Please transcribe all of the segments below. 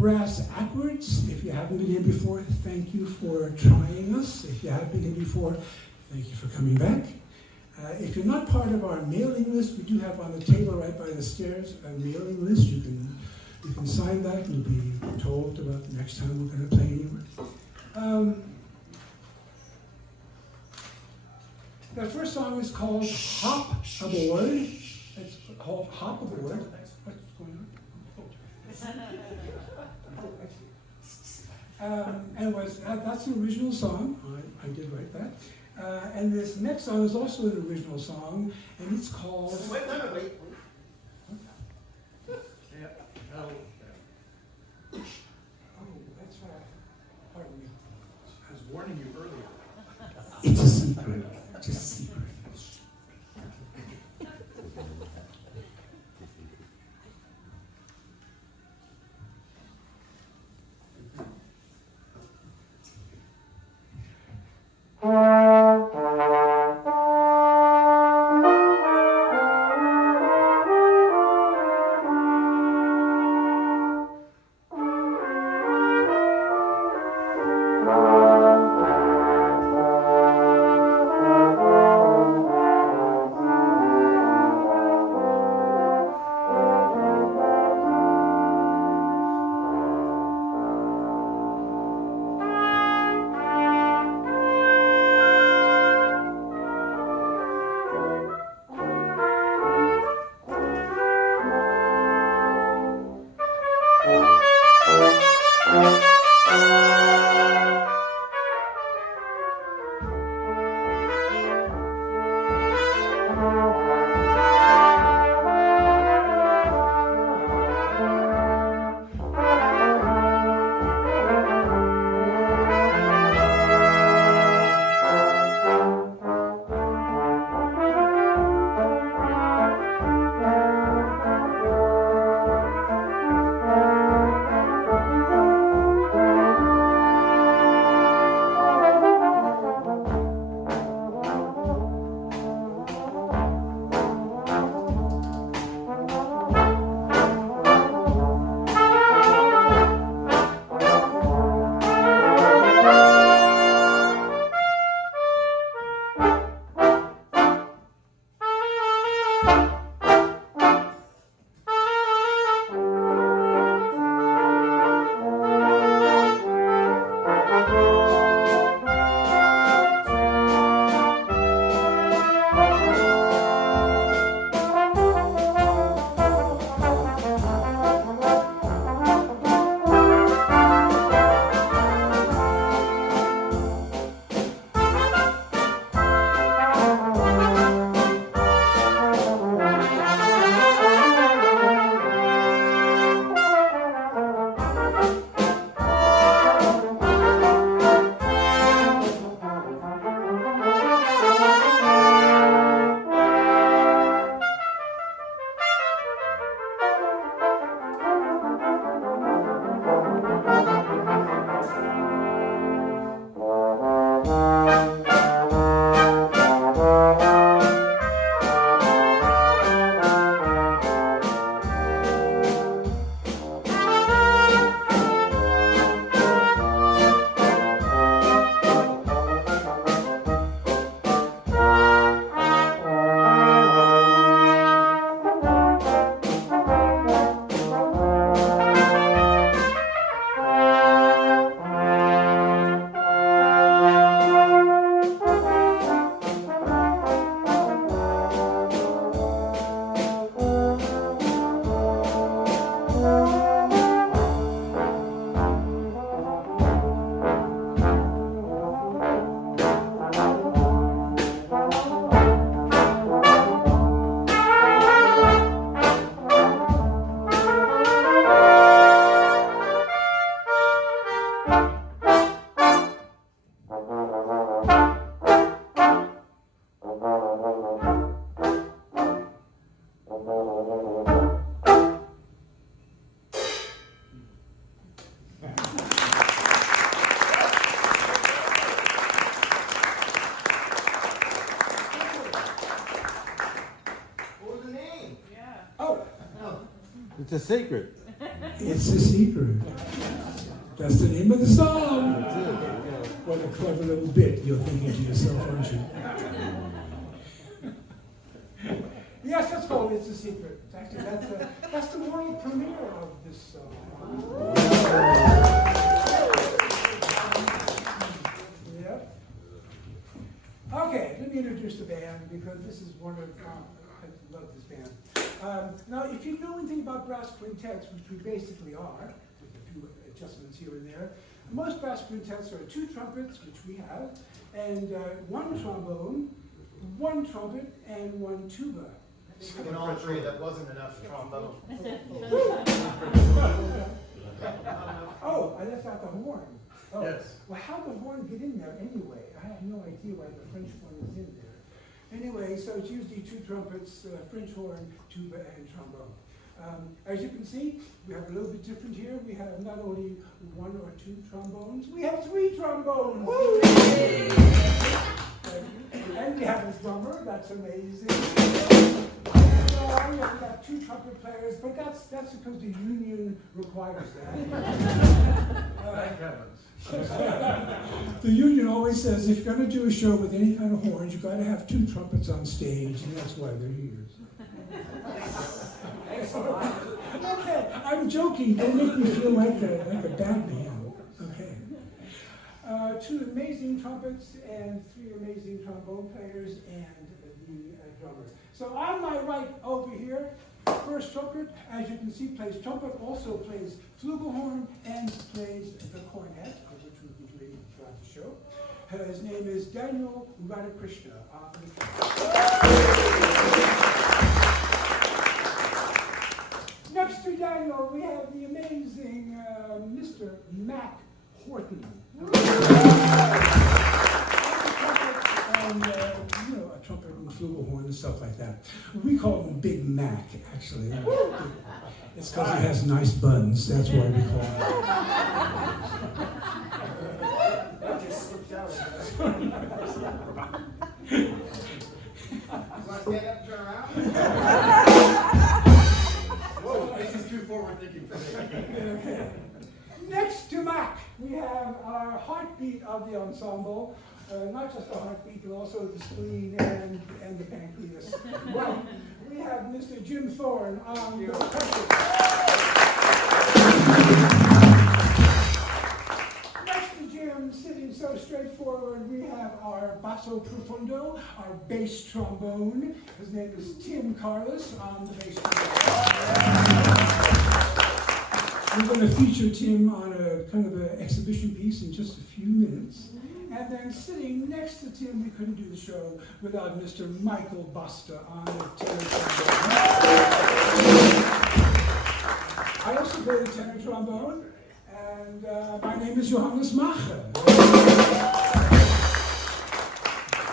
brass Ackwards. If you haven't been here before, thank you for trying us. If you have been here before, thank you for coming back. If you're not part of our mailing list, we do have on the table right by the stairs a mailing list. You can sign that and you'll be told about the next time we're going to play anywhere. The first song is called Hop Aboard. It's called Hop Aboard. What's going on? And that's an original song. I did write that. And this next song is also an original song, and it's called... Wait. Yeah. Oh, that's right. Pardon me. I was warning you earlier. It's a secret. It's a secret. It's a secret. It's a secret. That's the name of the song. What a clever little bit you're thinking to yourself, aren't you? Yes, that's called It's a Secret. Actually, that's the world premiere of this song. Yep. Okay, let me introduce the band because this is one of, I love this band. Now, if you know anything about brass quintets, which we basically are, with a few adjustments here and there, most brass quintets are 2 trumpets, which we have, and 1 trombone, 1 trumpet, and 1 tuba. In all 3, that wasn't enough trombone. Oh, I left out the horn. Oh. Yes. Well, how'd the horn get in there anyway? I have no idea why the French one is in there. Anyway, so it's usually 2 trumpets, French horn, tuba, and trombone. As you can see, we have a little bit different here. We have not only 1 or 2 trombones, we have 3 trombones. And we have a drummer, that's amazing. We have 2 trumpet players, but that's because the union requires that. Thank heavens. The union always says if you're going to do a show with any kind of horns, you've got to have 2 trumpets on stage, and that's why they're here. Okay, I'm joking. Don't make me feel like a bad man. Okay. 2 amazing trumpets and 3 amazing trombone players and the drummer. So on my right over here, first trumpet, as you can see, plays trumpet, also plays flugelhorn, and plays the cornet, which we'll be doing throughout the show. His name is Daniel Radhakrishna. Next to Daniel, we have the amazing Mr. Mac Horton. And, a trumpet and flugelhorn and stuff like that. We call him Big Mac, actually. It's because he has nice buns. That's why we call him. That just slipped out. Want to stand up and turn around? Whoa, this is too forward thinking for me. Okay. Next to Mac, we have our heartbeat of the ensemble. Not just the heartbeat, but also the spleen and the pancreas. Well, we have Mr. Jim Thorne on the percussion. Next to Jim, sitting so straightforward, we have our basso profundo, our bass trombone. His name is Tim Carlos on the bass trombone. We're going to feature Tim on a kind of an exhibition piece in just a few minutes. And then sitting next to Tim, we couldn't do the show without Mr. Michael Basta on the tenor trombone. I also play the tenor trombone, and my name is Johannes Mache.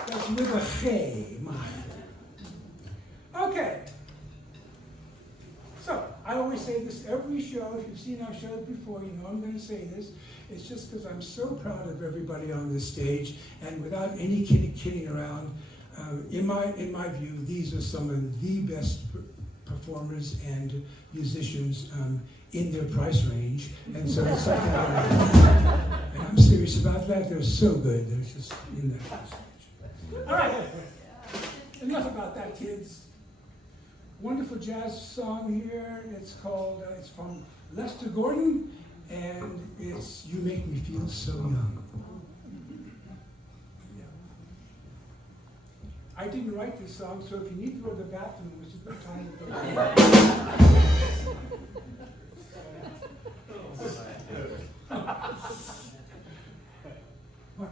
That's with a G, Mache. Okay. So, I always say this every show. If you've seen our shows before, you know I'm going to say this. It's just because I'm so proud of everybody on this stage, and without any kidding around, in my view, these are some of the best performers and musicians in their price range, and so it's something and I'm serious about that. They're so good. They're just in that price range. All right, enough about that, kids. Wonderful jazz song here. It's called, it's from Lester Gordon, and it's You Make Me Feel So Young. I didn't write this song, so if you need to go to the bathroom, it's a good time to go. One,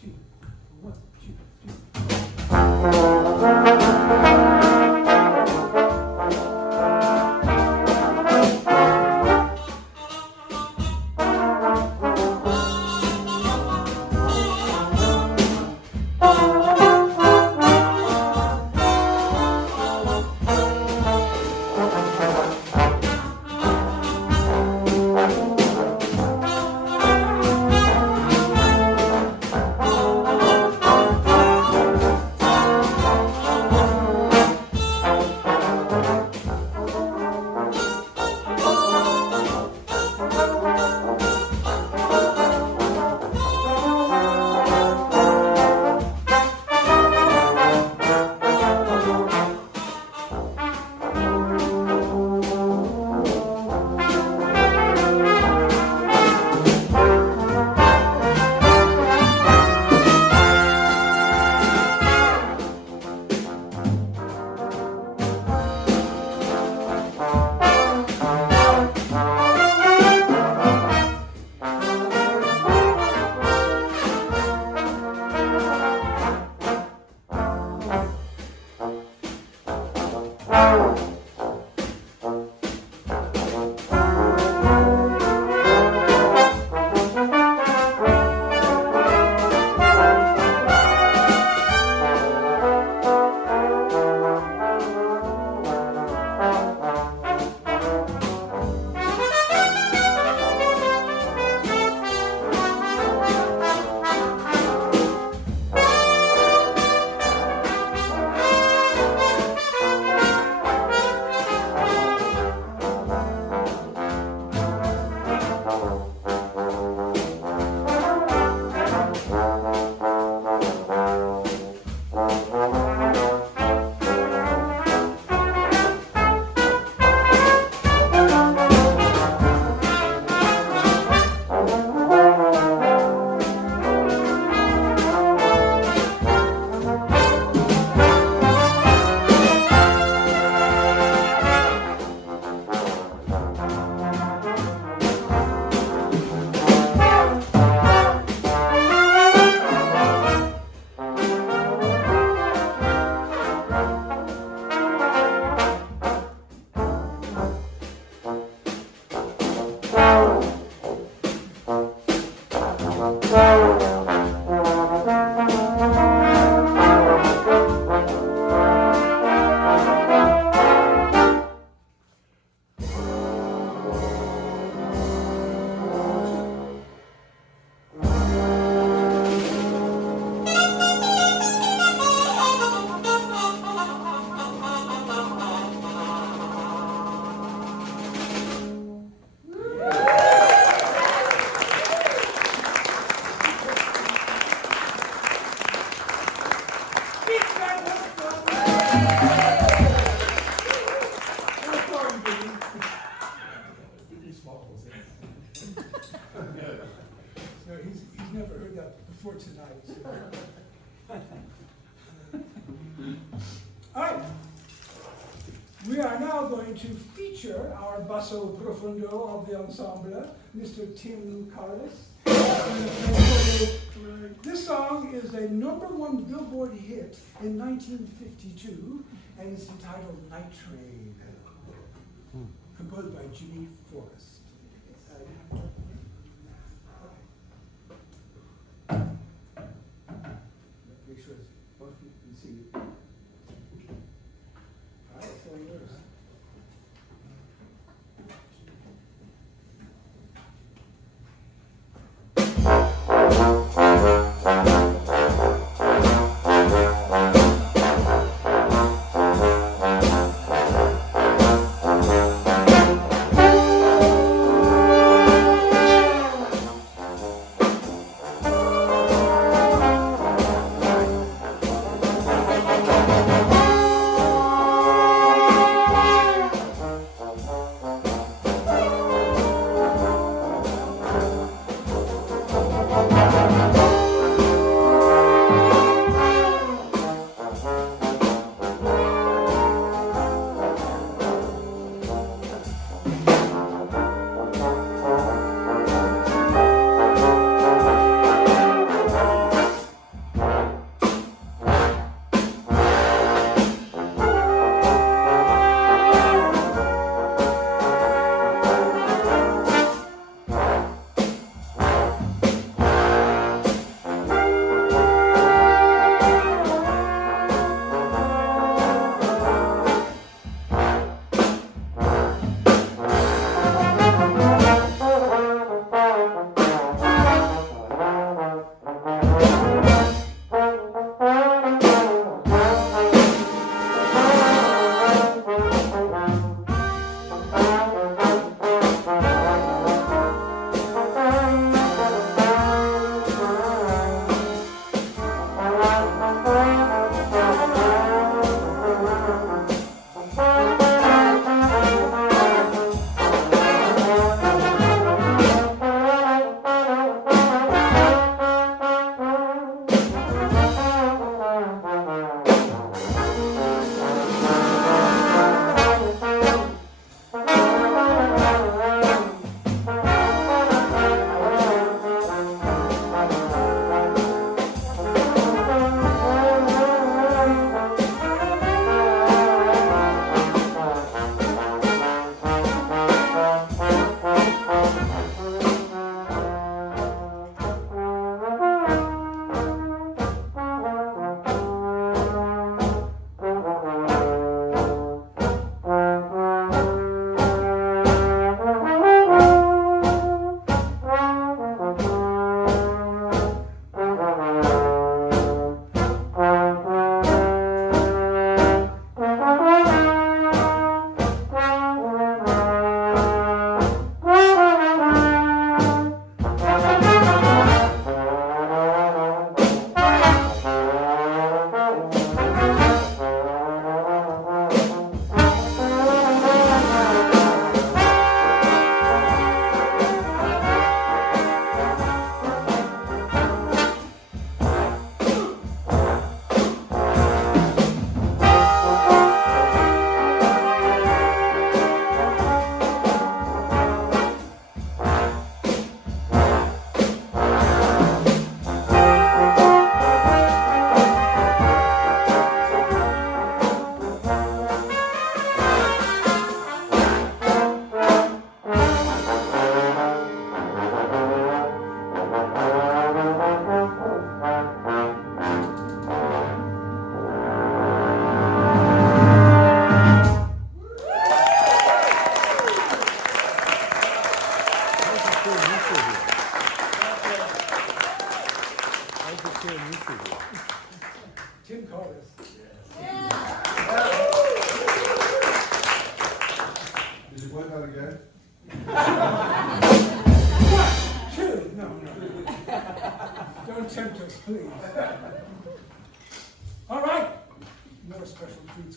two, one, two, for tonight. So. All right. We are now going to feature our basso profundo of the ensemble, Mr. Tim Carlis. This song is a #1 Billboard hit in 1952, and it's entitled Night Train, composed by Jimmy Forrest. Make sure both people can see you. All right, so yours.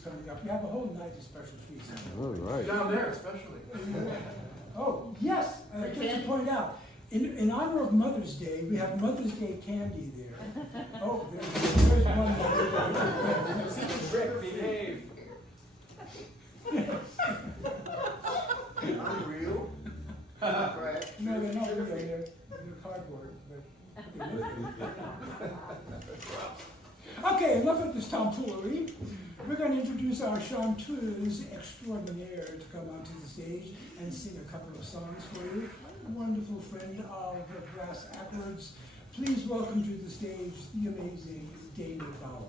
Coming up. We have a whole night of special treats. All right. Down there, especially. Oh, yes. Just to point out, In honor of Mother's Day, we have Mother's Day candy there. Oh, there's one Mother's Day. Rick, behave. Unreal. Right. No, they're not real, they're cardboard. Okay, enough of this tomfoolery. We're going to introduce our chanteuse extraordinaire to come onto the stage and sing a couple of songs for you. A wonderful friend of the brass Ackwards. Please welcome to the stage the amazing Dana Bauer.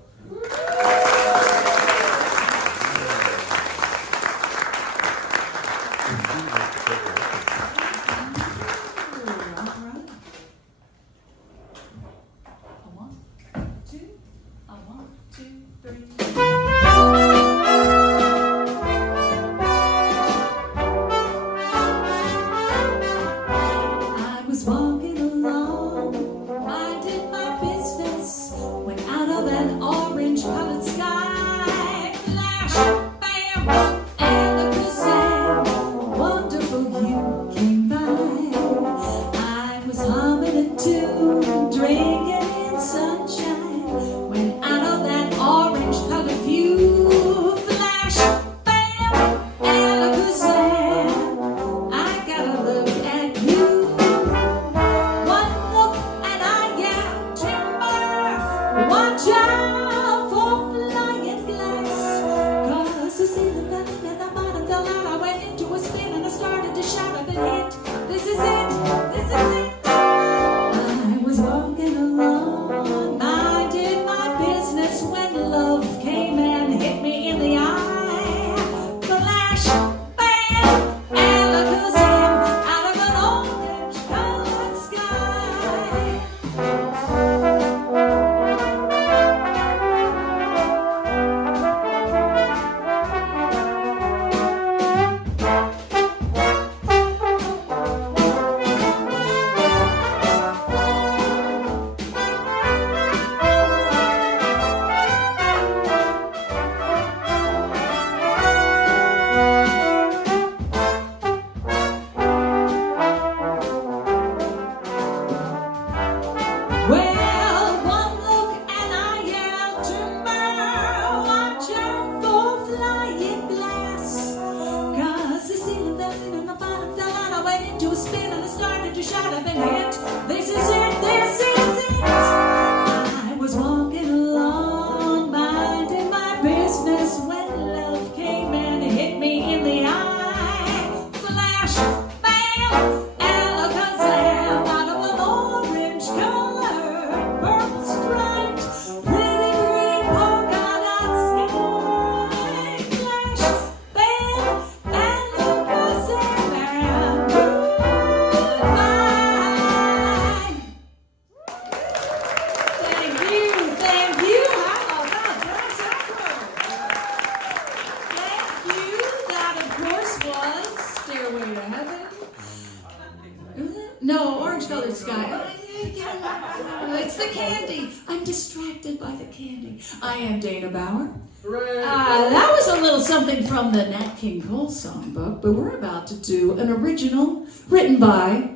I am Dana Bauer. That was a little something from the Nat King Cole songbook, but we're about to do an original written by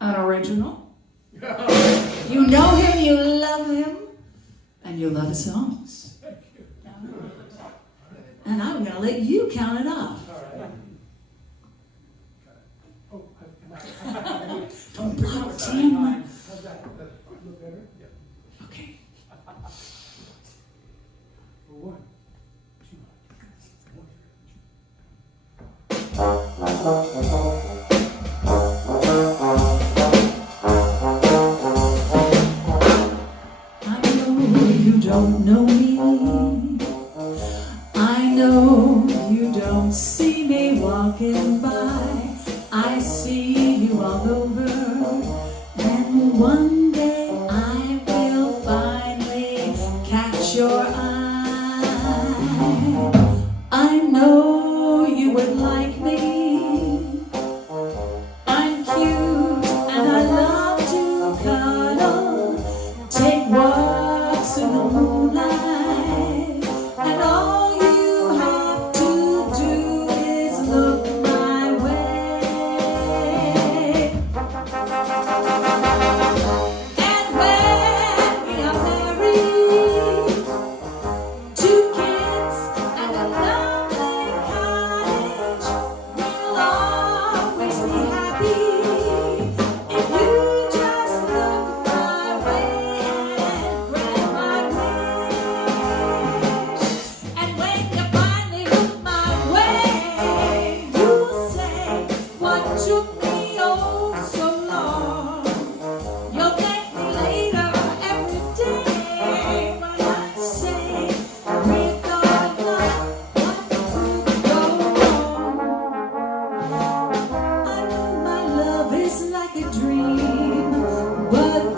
an original. You know him, you love him, and you love his songs. And I'm going to let you count it off. Don't block Tim. Okay. One, I know you don't know me. I know you don't see me walking by. I see you all over. And one day I will finally catch your eye. I know you would like me. I'm cute and I love to cuddle, take walks in the moonlight, and all you have to do is look my way.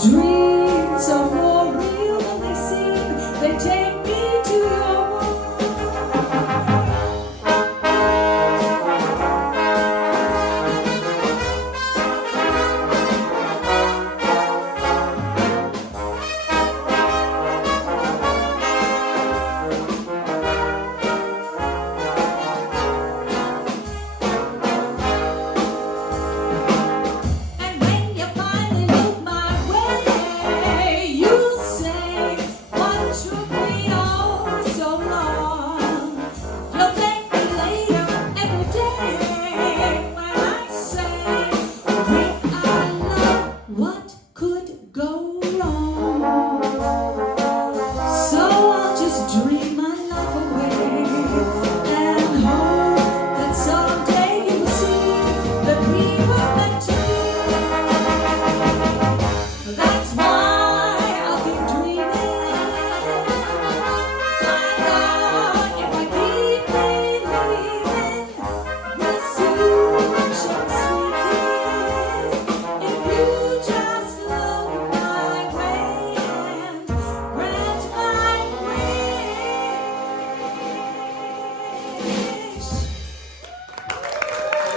Dreams are more real than they seem. They take me to your world. And when you finally look my way, you'll say, what took me oh so long? You'll thank me later every day when I say, with our love, what could go wrong? So I'll just dream my life away and hope that someday you'll see that we were meant to be. That's why I'll keep dreaming. Find out if I keep believing. We'll soon share sweet kiss if you just look my way and grant my wish.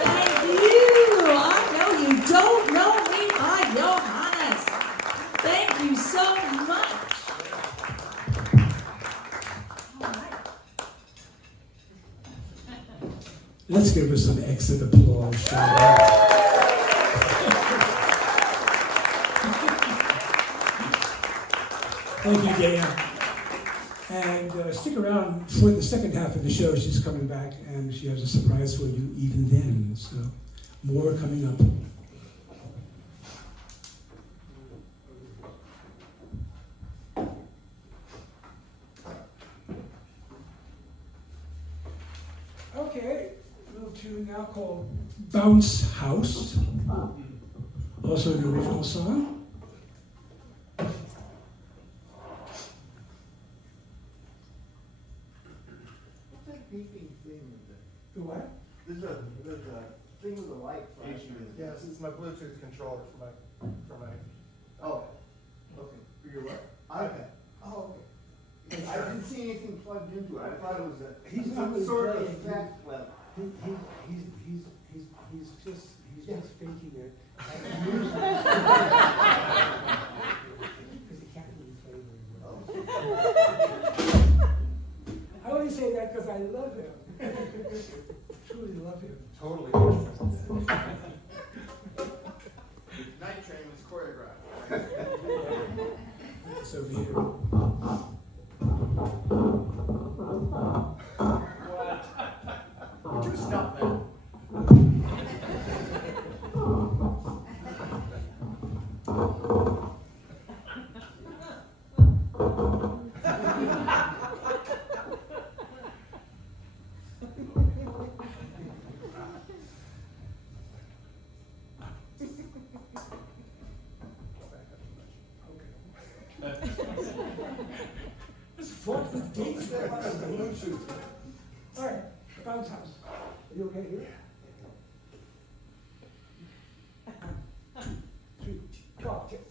Thank you. I know you don't know me by Johannes. Thank you so much. Let's give her some exit applause, shall we? Thank you, Dana. And stick around for the second half of the show. She's coming back, and she has a surprise for you even then. So, more coming up. Okay, a little tune now called Bounce House. Also an original song. What's that beeping thing with it? The what? There's a thing with a light flashing. Yes, it's my Bluetooth controller for my. Oh, okay. For your what? iPad. Oh, okay. I didn't see anything plugged into it. I thought it was He's some not really sort of playing. effect level. He's just faking it. Because he can't really play very well. I only say that because I love him. Truly love him. Totally. Night Train was choreographed. It's over here. Would you stop that? It's fraught with dates that are on the Bluetooth. All right, Bounce House. Are you okay here? 1, 2, 3, 4, 5.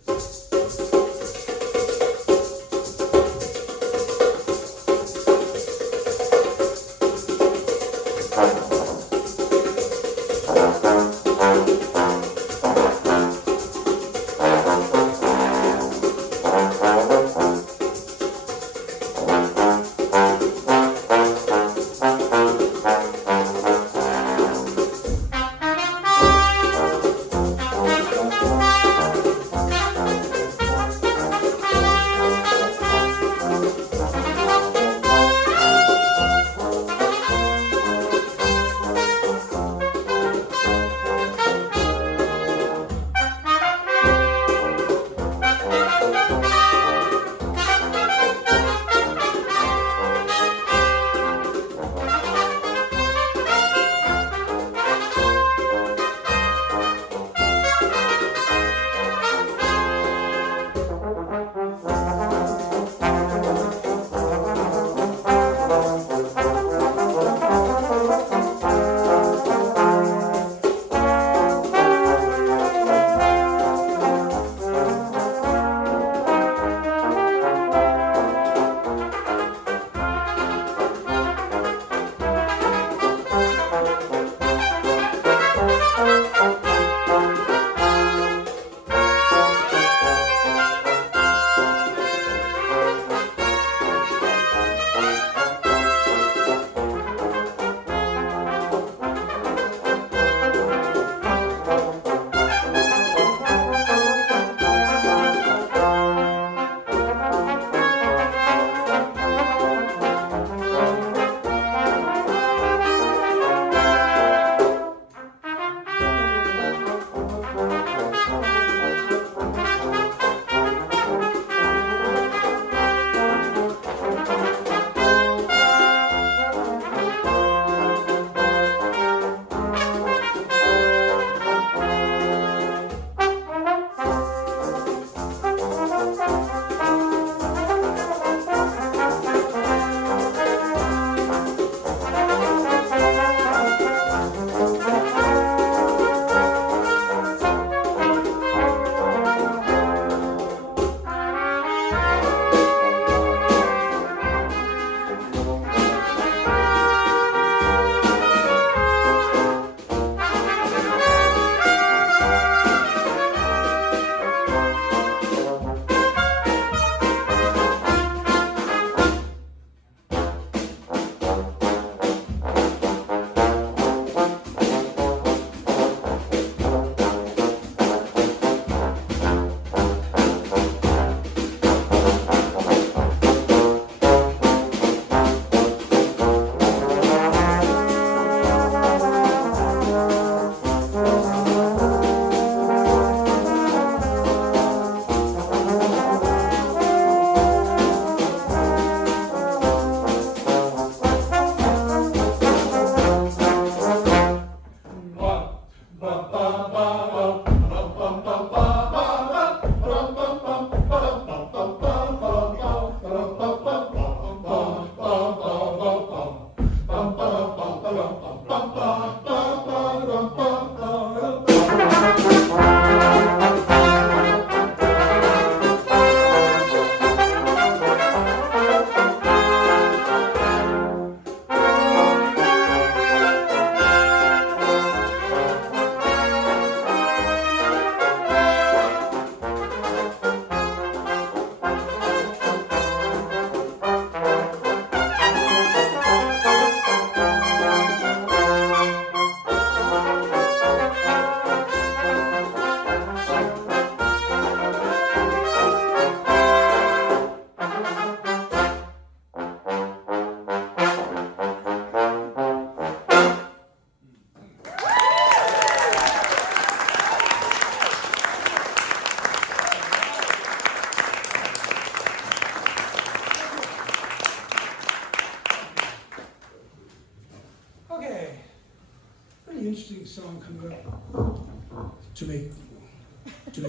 song coming up to make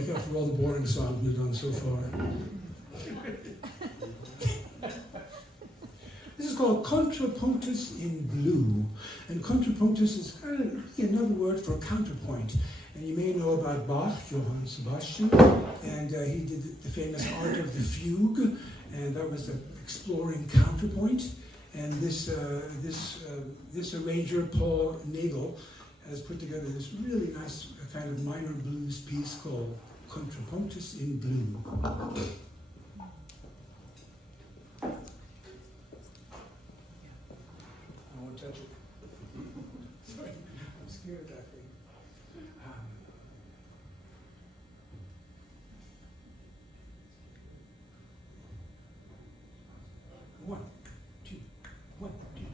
up for all the boring songs we've done so far. This is called Contrapunctus in Blue. And contrapunctus is kind of another word for counterpoint. And you may know about Bach, Johann Sebastian, and he did the famous Art of the Fugue, and that was the exploring counterpoint. And this arranger, Paul Nagel, has put together this really nice kind of minor blues piece called Contrapunctus in Blue. I won't touch it. Sorry, I'm scared of that thing. One, two, one, two,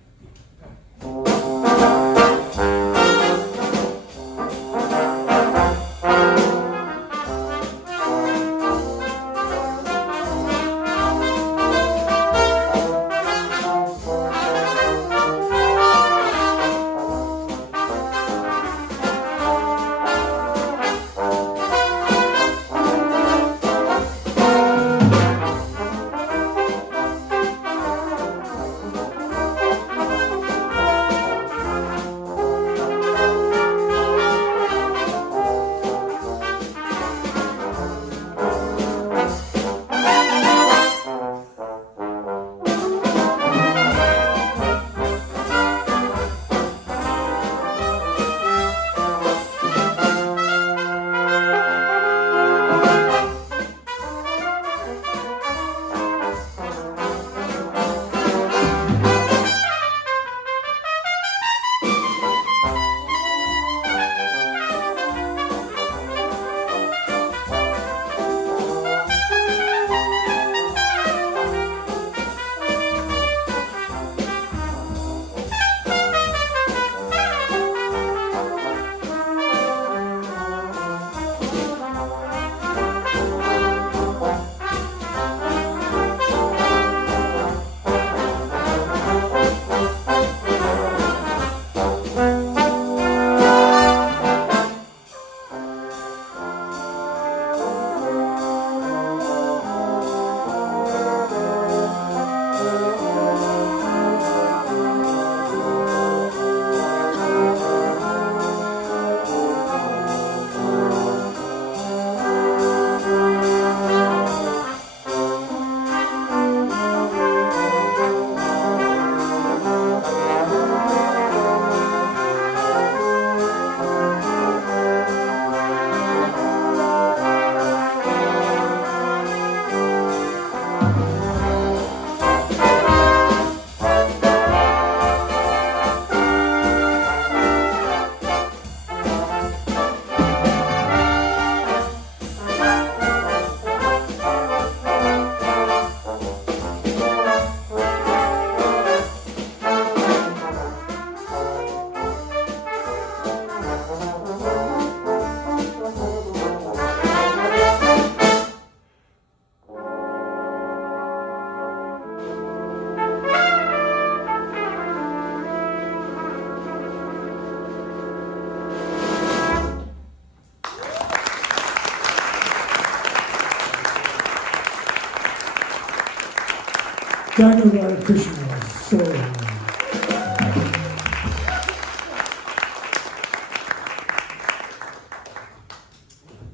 Dagger Krishna, so.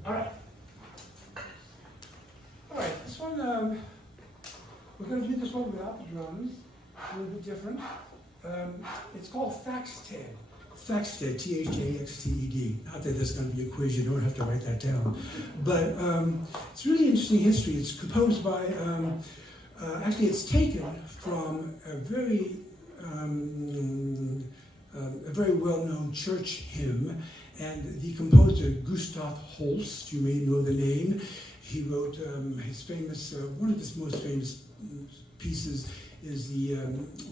Alright, this one, we're going to do this one without the drums, a little bit different. It's called Thaxted. Thaxted, T-H-A-X-T-E-D. Not that there's going to be a quiz, you don't have to write that down. But it's really interesting history. It's composed by, actually it's taken from a very well-known church hymn, and the composer Gustav Holst, you may know the name. He wrote his famous, one of his most famous pieces is the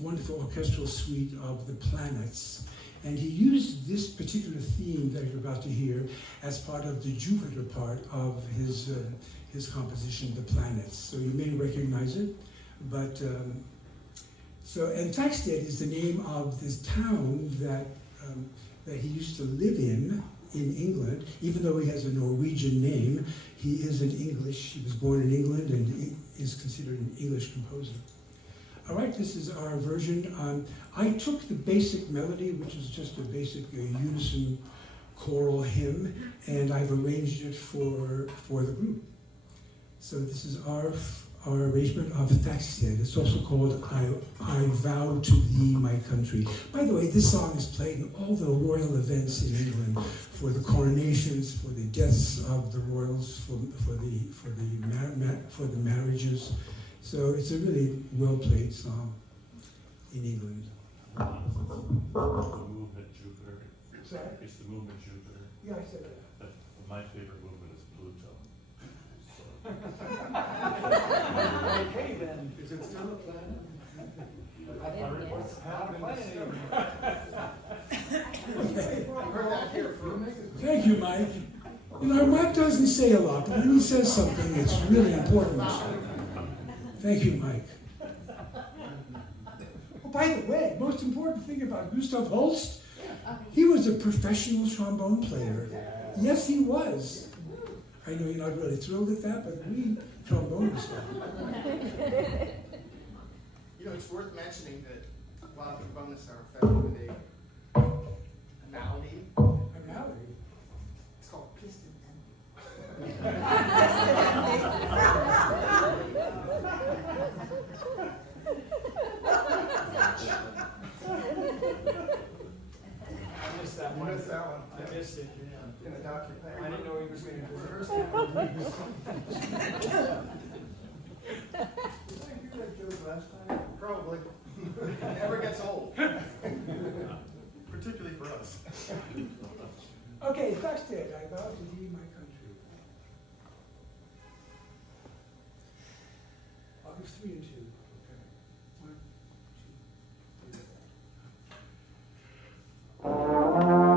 wonderful orchestral suite of The Planets. And he used this particular theme that you're about to hear as part of the Jupiter part of his composition, The Planets. So you may recognize it, but and Thaxted is the name of this town that that he used to live in England. Even though he has a Norwegian name, he is an English. He was born in England and is considered an English composer. All right, this is our version. I took the basic melody, which is just a basic unison choral hymn, and I've arranged it for the group. So this is our arrangement of Thaxted. It's also called I Vow to Thee, My Country. By the way, this song is played in all the royal events in England, for the coronations, for the deaths of the royals, for the marriages. So it's a really well-played song in England. The movement Jupiter. Sorry? It's the movement Jupiter. Yeah, I said that. My favorite movement is Pluto. Okay then, is it still a planet? What's happening? Heard that here first. Thank you, Mike. You know, Mike doesn't say a lot, but when he says something, it's really important. Thank you, Mike. Oh, by the way, most important thing about Gustav Holst, he was a professional trombone player. Yes, he was. I know you're not really thrilled at that, but we trombonists are. You know, it's worth mentioning that a lot of trombonists are affected with a malady. A malady? It's called piston I missed that one. You missed that one. I missed it, yeah. In a doctor I didn't know he was going to do the first one. Did I hear that joke last time? Probably. It never gets old. Particularly for us. Okay, Thaxted, I vow to thee, my country. I'll give 3 and 2. Okay. 1, 2, 3.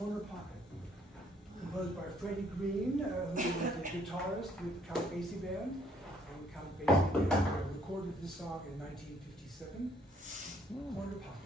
Corner Pocket. Composed by Freddie Green, who was the guitarist with the Count Basie Band. And Count Basie Band recorded this song in 1957. Corner Pocket.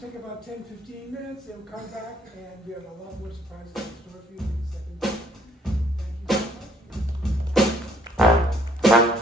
Take about 10, 15 minutes, and we'll come back, and we have a lot more surprises in store for you in a second. Thank you so much.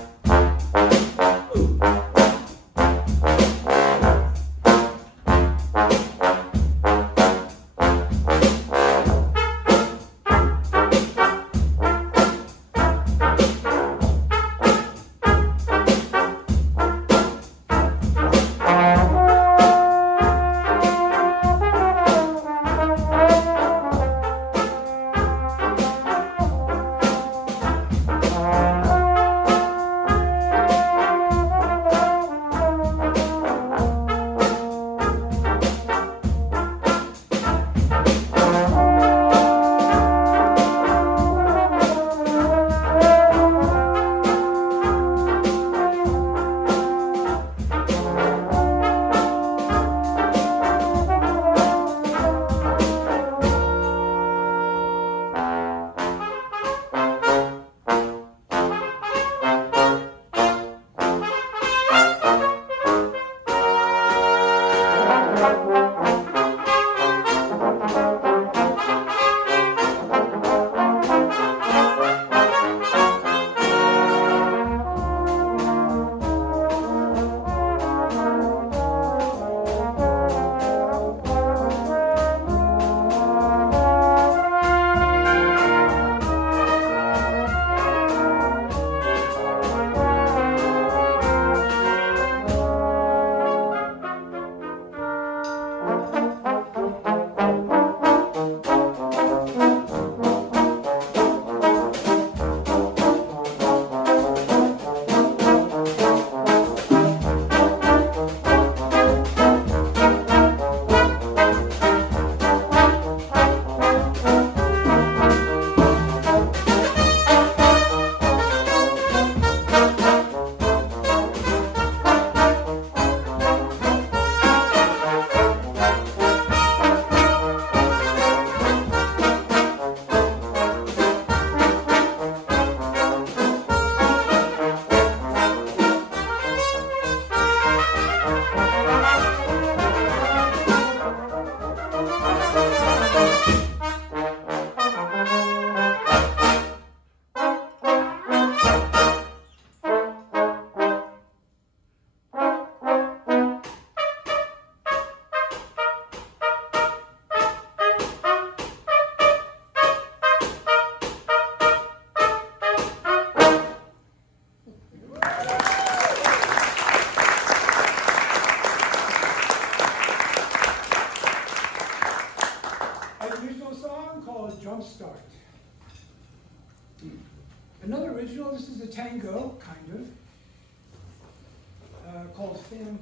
called Fantango.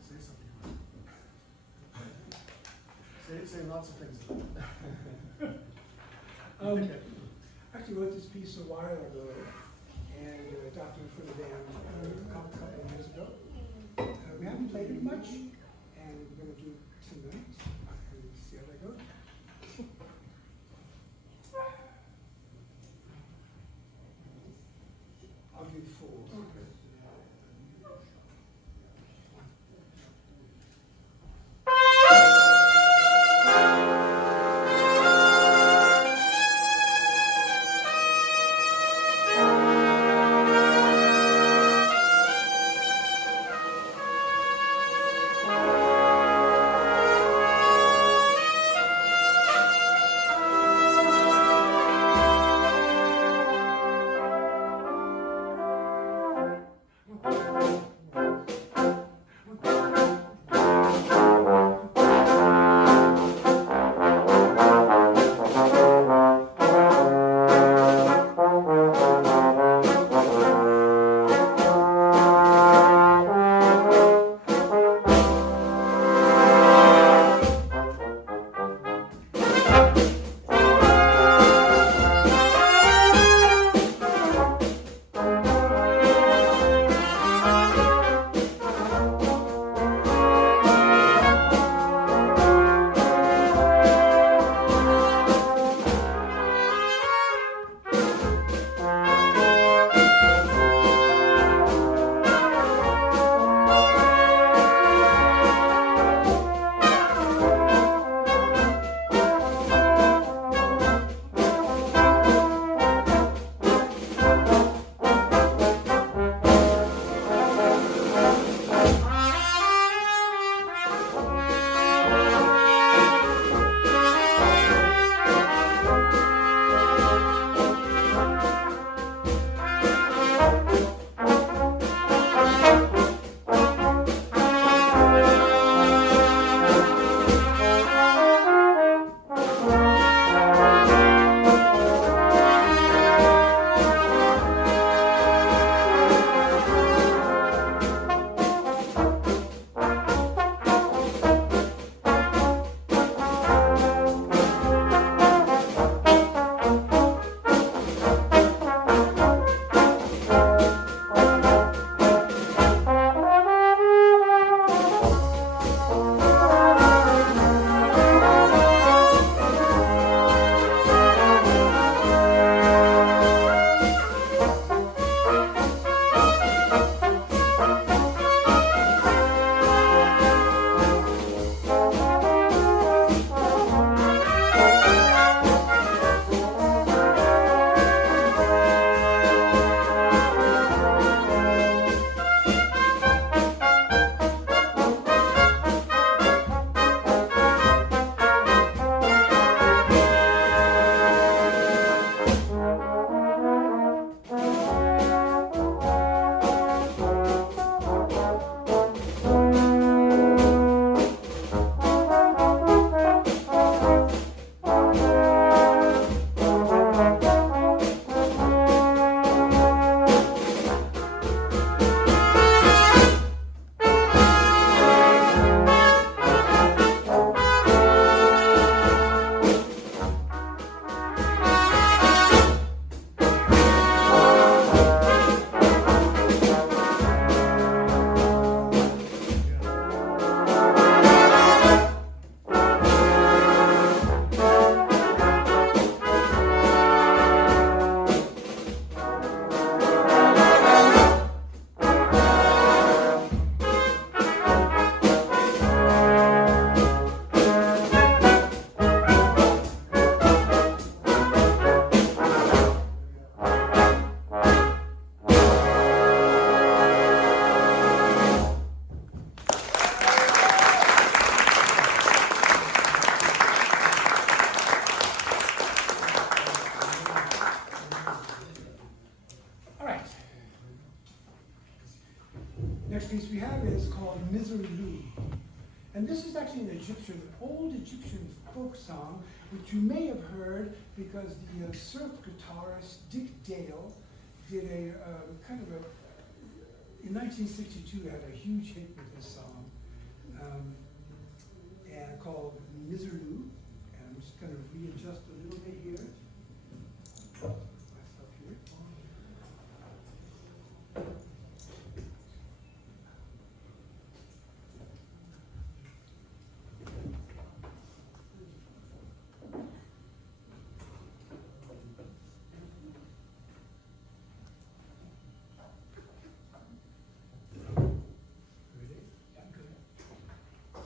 Say something. Say lots of things. Actually wrote this piece a while ago and adopted it for the band a couple of years ago. We haven't played it much, and we're going to do it tonight and see how that goes. I'll do full. Okay. Next piece we have is called Miserlou. And this is actually an old Egyptian folk song, which you may have heard because the surf guitarist Dick Dale did a kind of a, in 1962 had a huge hit with this song, and called Miserlou. And I'm just going to readjust a little bit here. Myself here. Ready? Yeah, good.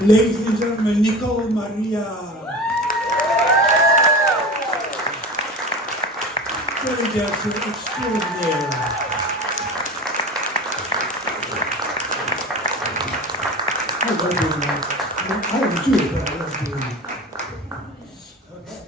Ladies and gentlemen, Nicole Maria. Belly dancer extraordinaire. I love doing that. I don't do it, but I love doing it. Okay.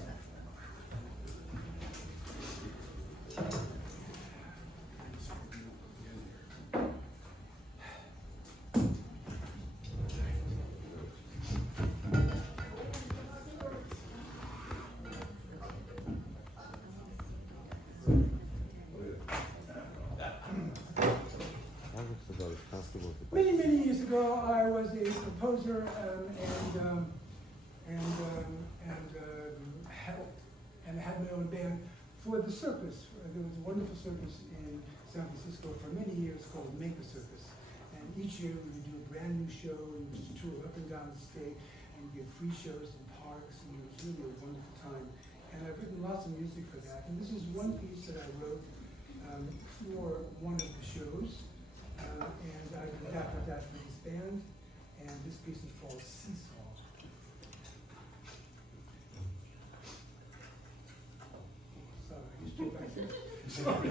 Many years ago, I was a composer and had my own band for the circus. There was a wonderful circus in San Francisco for many years called Maker Circus. And each year we would do a brand new show, and we would tour up and down the state. and give free shows in parks, and it was really a wonderful time. And I've written lots of music for that. And this is one piece that I wrote for one of the shows, and I've adapted that for this band. And this piece is called Seesaw. Sorry, you still back there? Okay.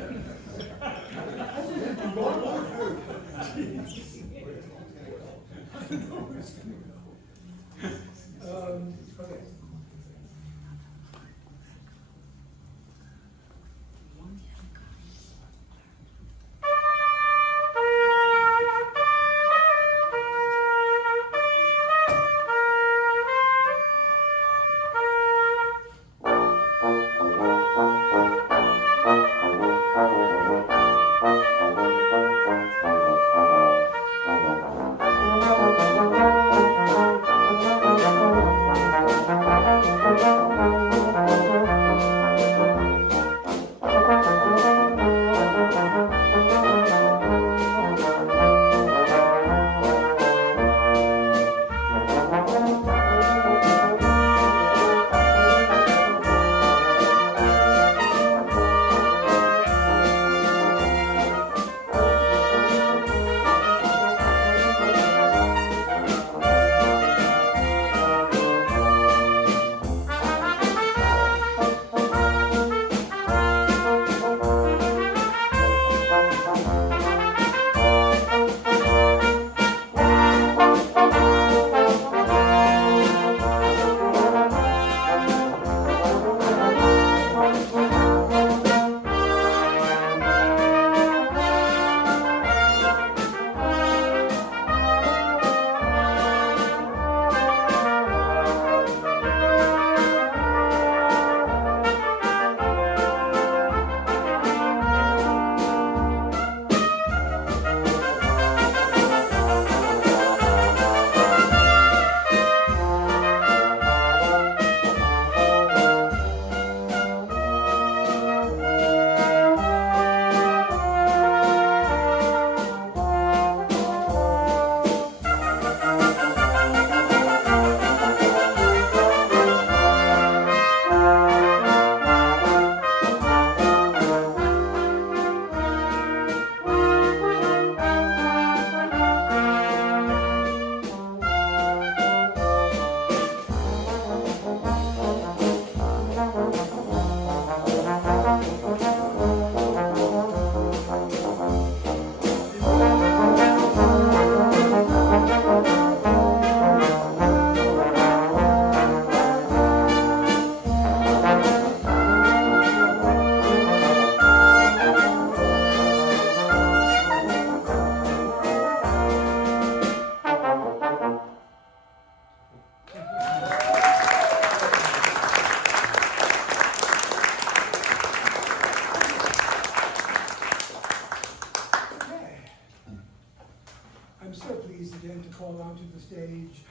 call onto the stage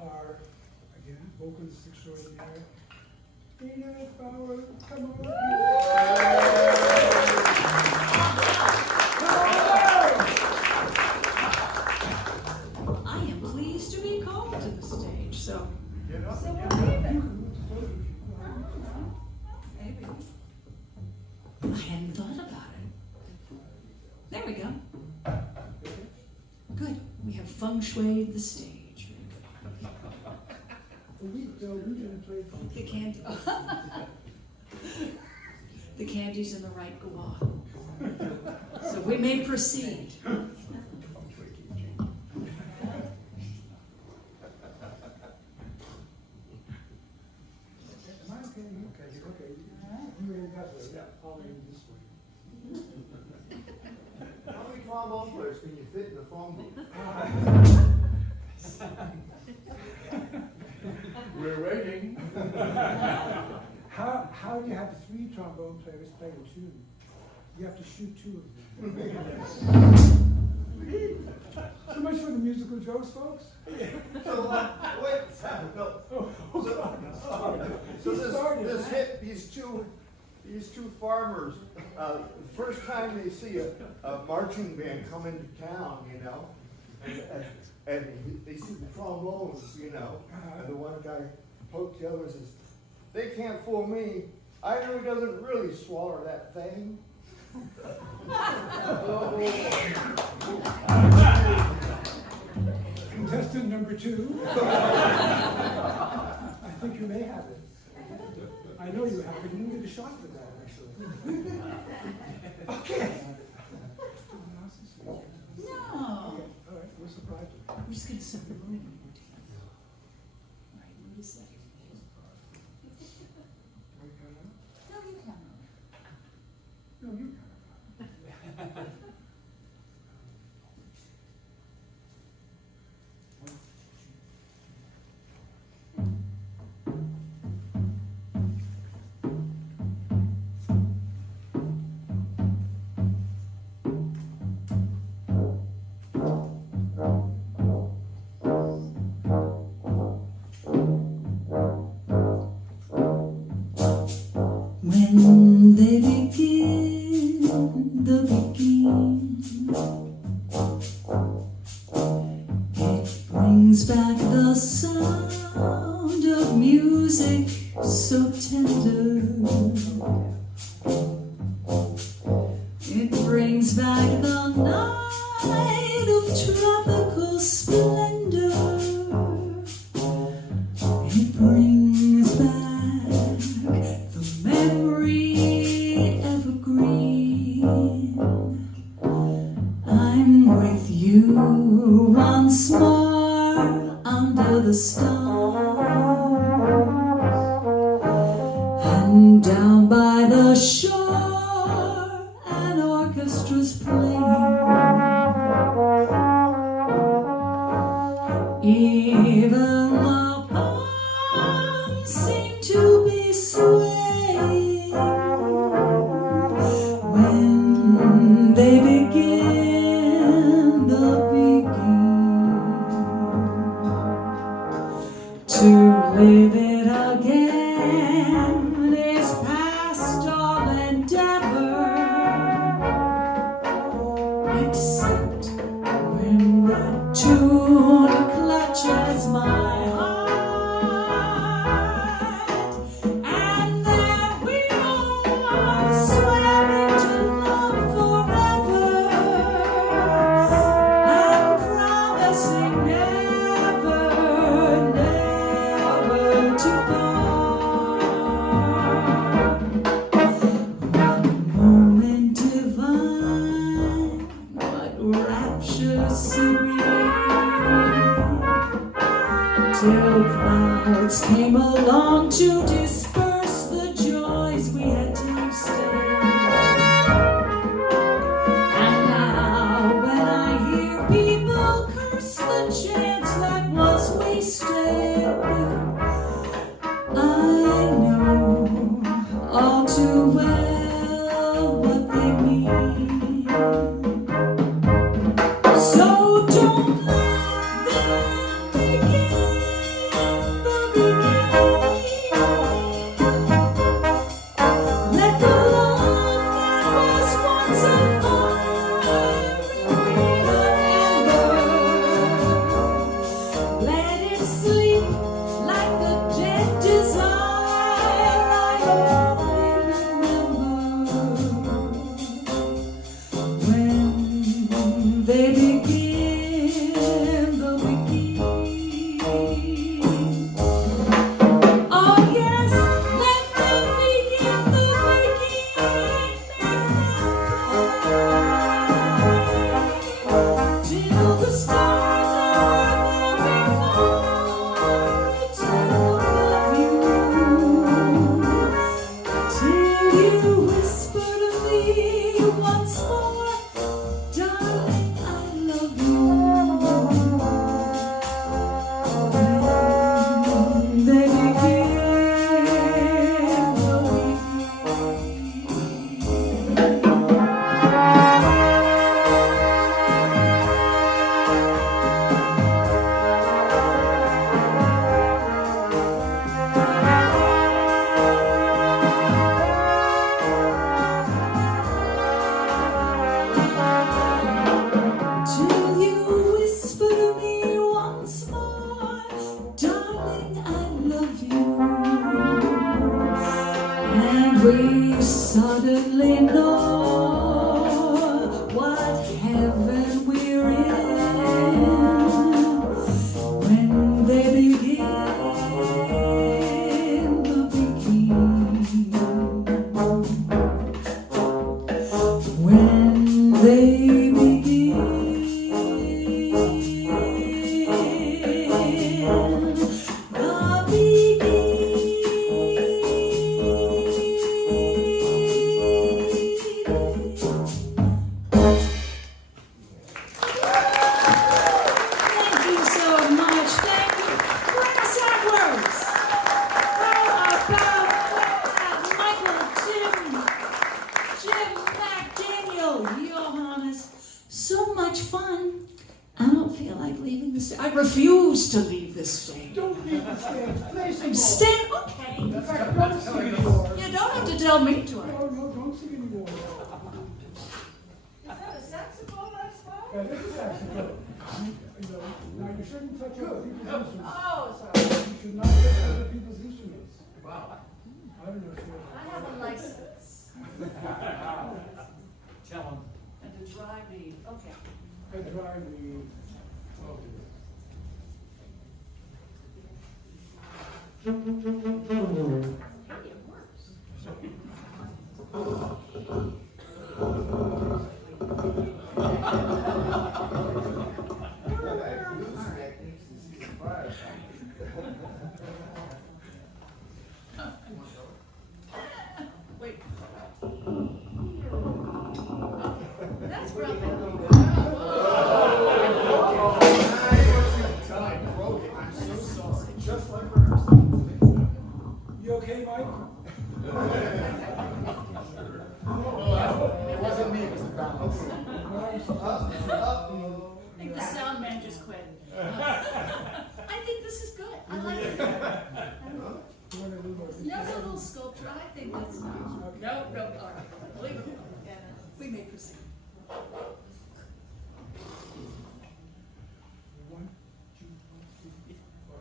our, again, vocalist extraordinaire, Bauer. Come on. I am pleased to be called to the stage, so. Get up So and we're get up. leaving. Maybe. I hadn't thought about it. There we go. Good. We have feng shuied the stage. We didn't play fun. The candy. The candy's in the right gua. So we may proceed. Am I okay? Okay. You ain't that way. Yeah, I'll aim this way. How many trombone players can you fit in the phone booth? We're waiting. How do you have 3 trombone players play a tune? You have to shoot 2 of them. So much for the musical jokes, folks. So, wait, no. So these two farmers, the first time they see a marching band come into town, you know, and they see the trombones, you know, and the one guy poked the other and says, "They can't fool me. I know he doesn't really swallow that thing." Contestant number 2. I think you may have it. I know you have it. You can get a shot for that, actually. Okay. No. All right, we're surprised. We're just going to send the room. All right, what is that? No, you can. No, you can. When they begin the beguine, it brings back the sound of music so tender. It brings back the night of tropical splendor. It brings back the memory evergreen. I'm with you once more under the stars, and down by the shore an orchestra's playing. Even the palms seem to be swaying when they begin the beguine. To live it again is past all endeavor, except when the tune clutches my heart, and then we are swearing to love forever, and promising never, never to part. One moment divine, what rapture serene, till clouds came along to disperse the joys we had tasted. And now when I hear people curse the chance that was wasted, I know all too well what they mean. So don't let them begin the beginning. we suddenly know what heaven we're in when they begin the beginning. When they begin the Thank you so much. Thank you. Class Ackwards. How about that? Michael, Jim McDaniel, Johannes. So much fun. I don't feel like leaving the stage. I refuse to leave this stage. Don't leave the stage. Play some I'm more. staying. Okay. In fact, don't sing anymore. You don't have to tell me to. No, don't sing anymore. Is that a saxophone I spot? Yeah, this is saxophone. Now you shouldn't touch other people's instruments. Oh, sorry. You should not touch other people's instruments. Wow. I don't know if you I have a license. Tell him. And to drive me. Okay. I drive the. Hey, it works. Wait. That's broken. I'm so sorry. Just like rehearsal. You okay, Mike? It wasn't me, it was the balance. I think the sound man just quit. I think this is good. I like it. You want to do more? There's a little sculpture. I think that's nice. No, all right. Leave it. We may proceed. One, two, three, four.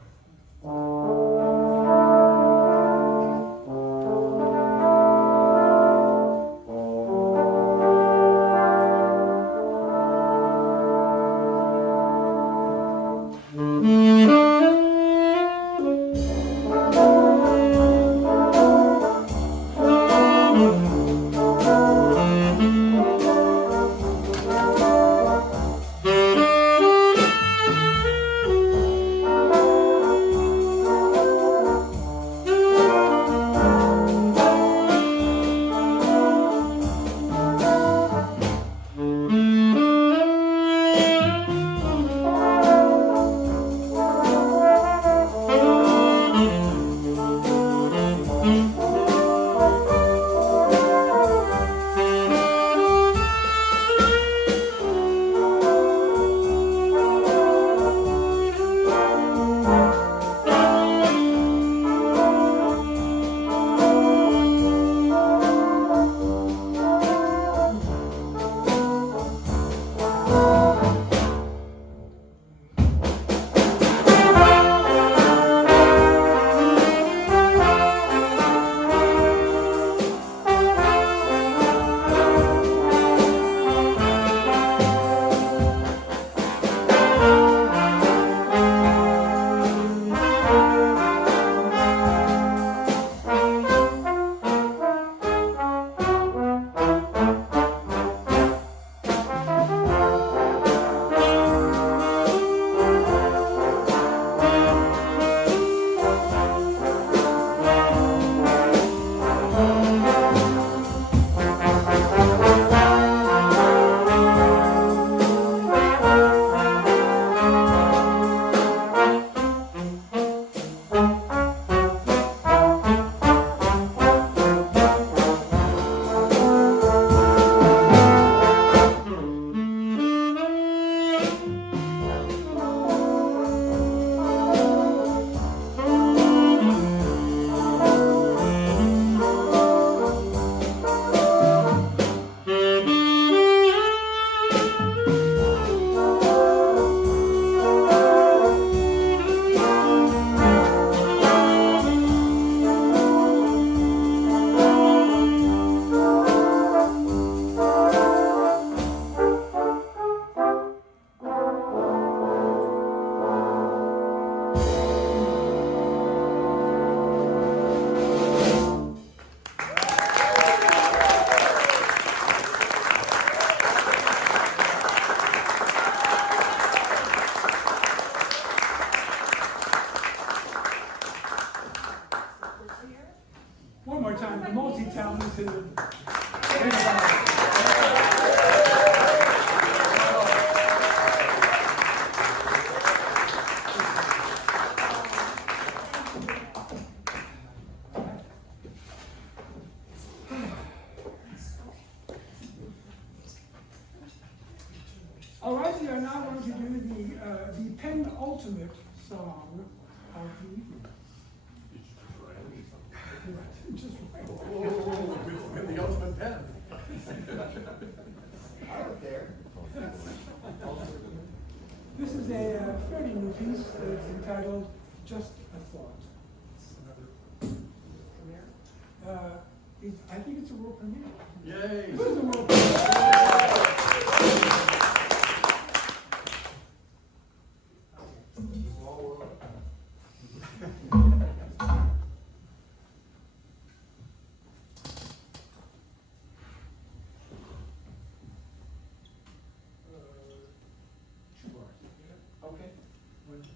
One more time, the multi-talented. All right, we are now going to do the penultimate song of the evening. Did you just write it or something? Right, just right. Oh, the ultimate pen. I don't care. This is a fairly new piece. It's entitled "Just a Thought." I think it's a world premiere. Yay. This is a world premiere. Small world. Two bars. Okay. One, two.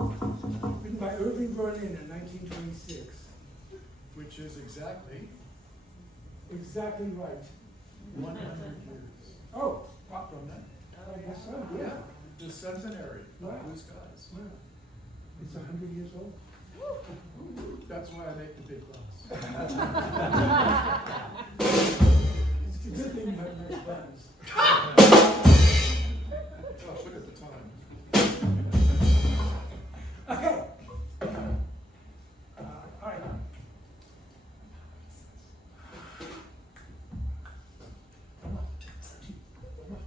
Written by Irving Berlin in 1926. Which is exactly Exactly right. 100 years Oh, from that. I guess so, yeah. The centenary Wow. of Blue Skies. Wow. It's 100 years old. That's why I make the big bucks. It's a good thing you have nice buttons. Oh, look at the time. Okay. All right. Come on. Come on.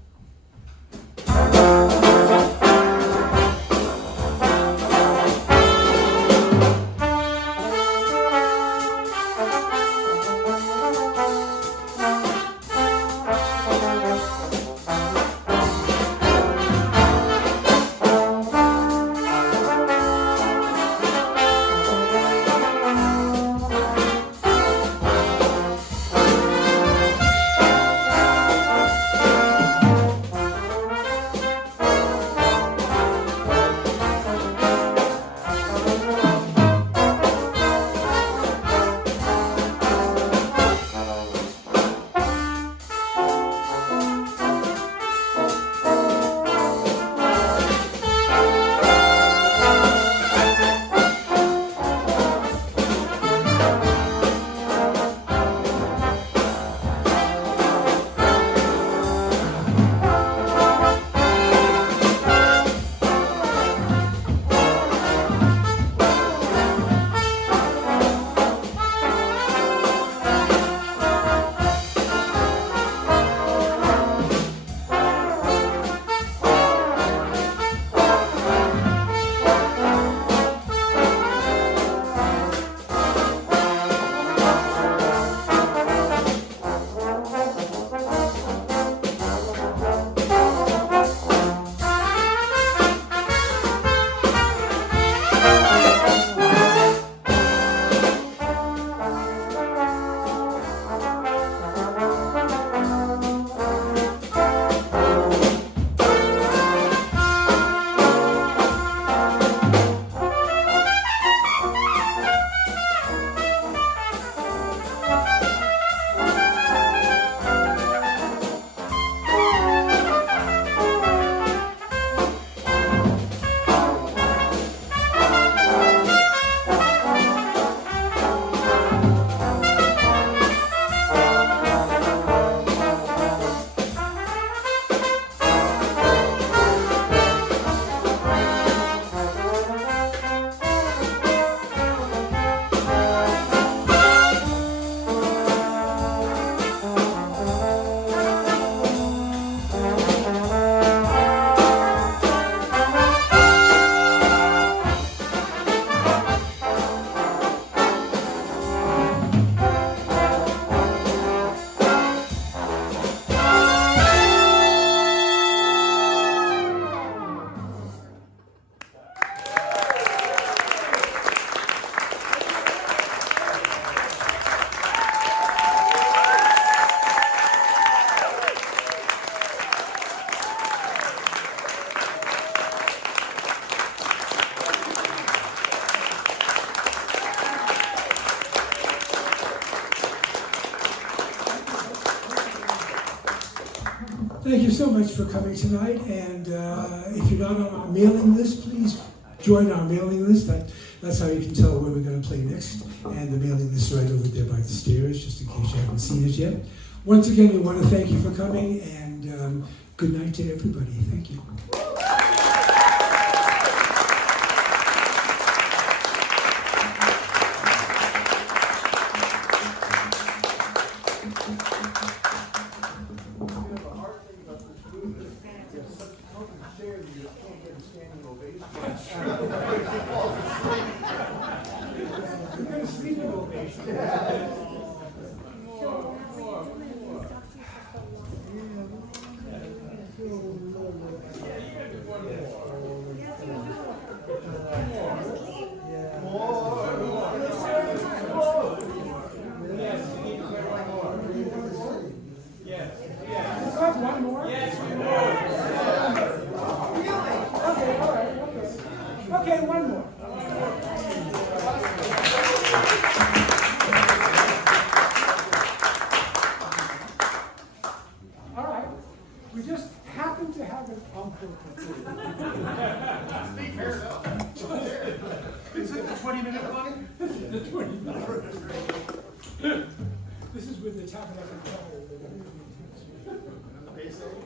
Thank you so much for coming tonight, and if you're not on our mailing list, please join our mailing list. That's how you can tell where we're going to play next, and the mailing list is right over there by the stairs, just in case you haven't seen it yet. Once again, we want to thank you for coming, and good night to everybody. Thank you. Okay, one more. All right. We just happen to have an uncle. Is it the 20-minute one? The 20. This is with the tabernacle choir. Another bass egg?